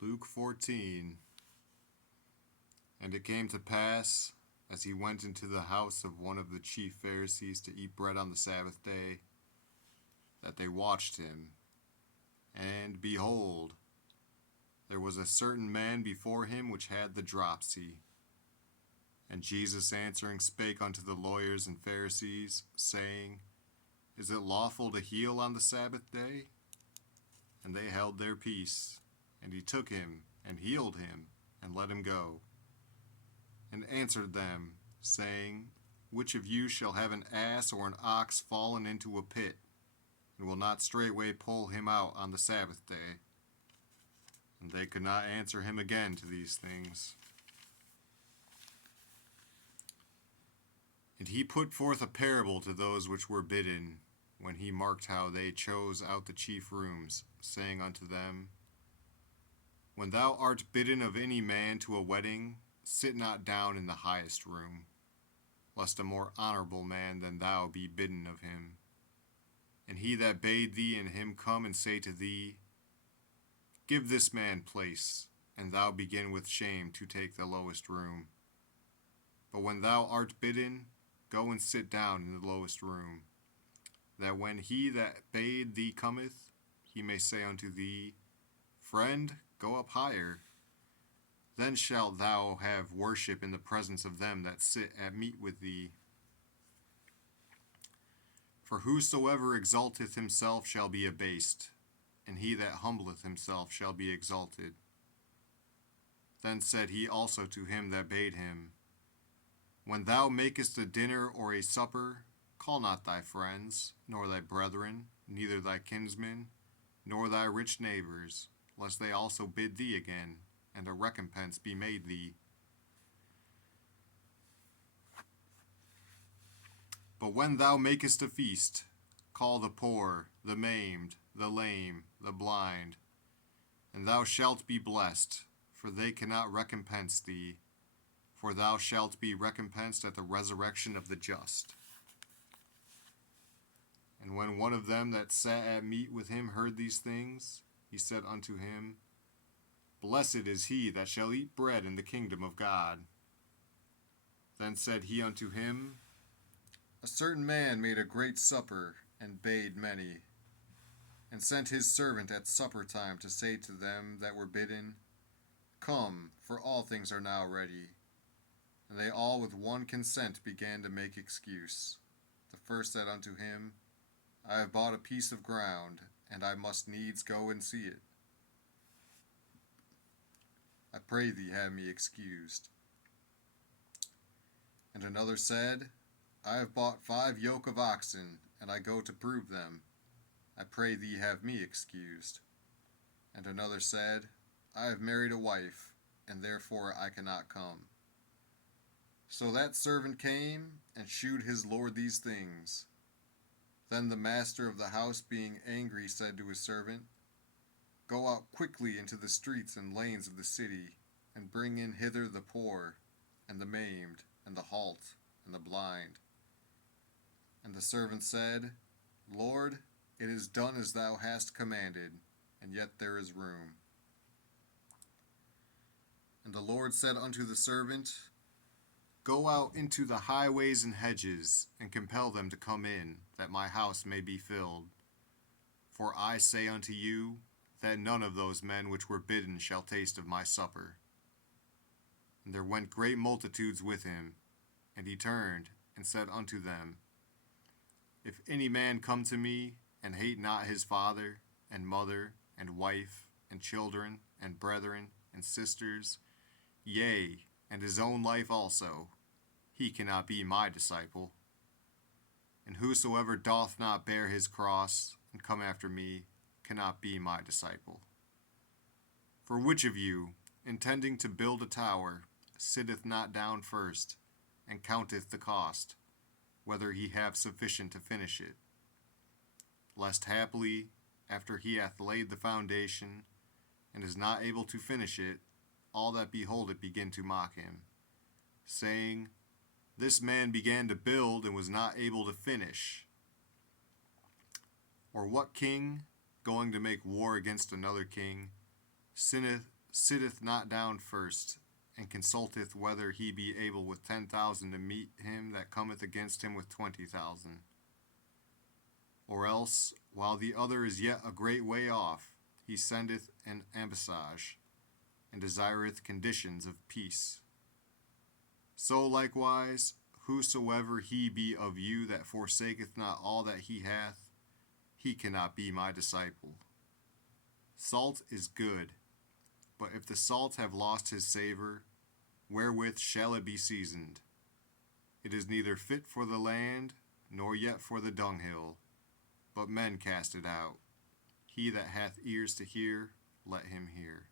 Luke 14. And it came to pass, as he went into the house of one of the chief Pharisees to eat bread on the Sabbath day, that they watched him. And behold, there was a certain man before him which had the dropsy. And Jesus answering spake unto the lawyers and Pharisees, saying, Is it lawful to heal on the Sabbath day? And they held their peace. And he took him, and healed him, and let him go. And answered them, saying, Which of you shall have an ass or an ox fallen into a pit, and will not straightway pull him out on the Sabbath day? And they could not answer him again to these things. And he put forth a parable to those which were bidden, when he marked how they chose out the chief rooms, saying unto them, When thou art bidden of any man to a wedding, sit not down in the highest room, lest a more honorable man than thou be bidden of him. And he that bade thee and him come and say to thee, Give this man place, and thou begin with shame to take the lowest room. But when thou art bidden, go and sit down in the lowest room, that when he that bade thee cometh, he may say unto thee, Friend, go up higher. Then shalt thou have worship in the presence of them that sit at meat with thee. For whosoever exalteth himself shall be abased, and he that humbleth himself shall be exalted. Then said he also to him that bade him, When thou makest a dinner or a supper, call not thy friends, nor thy brethren, neither thy kinsmen, nor thy rich neighbors, lest they also bid thee again, and a recompense be made thee. But when thou makest a feast, call the poor, the maimed, the lame, the blind, and thou shalt be blessed, for they cannot recompense thee, for thou shalt be recompensed at the resurrection of the just. And when one of them that sat at meat with him heard these things, he said unto him, Blessed is he that shall eat bread in the kingdom of God. Then said he unto him, A certain man made a great supper, and bade many, and sent his servant at supper time to say to them that were bidden, Come, for all things are now ready. And they all with one consent began to make excuse. The first said unto him, I have bought a piece of ground, and I must needs go and see it. I pray thee have me excused. And another said, I have bought 5 yoke of oxen, and I go to prove them. I pray thee have me excused. And another said, I have married a wife, and therefore I cannot come. So that servant came, and shewed his lord these things. Then the master of the house, being angry, said to his servant, Go out quickly into the streets and lanes of the city, and bring in hither the poor, and the maimed, and the halt, and the blind. And the servant said, Lord, it is done as thou hast commanded, and yet there is room. And the Lord said unto the servant, Go out into the highways and hedges, and compel them to come in, that my house may be filled. For I say unto you, that none of those men which were bidden shall taste of my supper. And there went great multitudes with him, and he turned, and said unto them, If any man come to me, and hate not his father, and mother, and wife, and children, and brethren, and sisters, yea, and his own life also, he cannot be my disciple. And whosoever doth not bear his cross, and come after me, cannot be my disciple. For which of you, intending to build a tower, sitteth not down first, and counteth the cost, whether he have sufficient to finish it? Lest haply, after he hath laid the foundation, and is not able to finish it, all that behold it begin to mock him, saying, This man began to build and was not able to finish. Or what king, going to make war against another king, sitteth not down first, and consulteth whether he be able with 10,000 to meet him that cometh against him with 20,000. Or else, while the other is yet a great way off, he sendeth an ambassage, and desireth conditions of peace. So likewise, whosoever he be of you that forsaketh not all that he hath, he cannot be my disciple. Salt is good, but if the salt have lost his savor, wherewith shall it be seasoned? It is neither fit for the land, nor yet for the dunghill, but men cast it out. He that hath ears to hear, let him hear.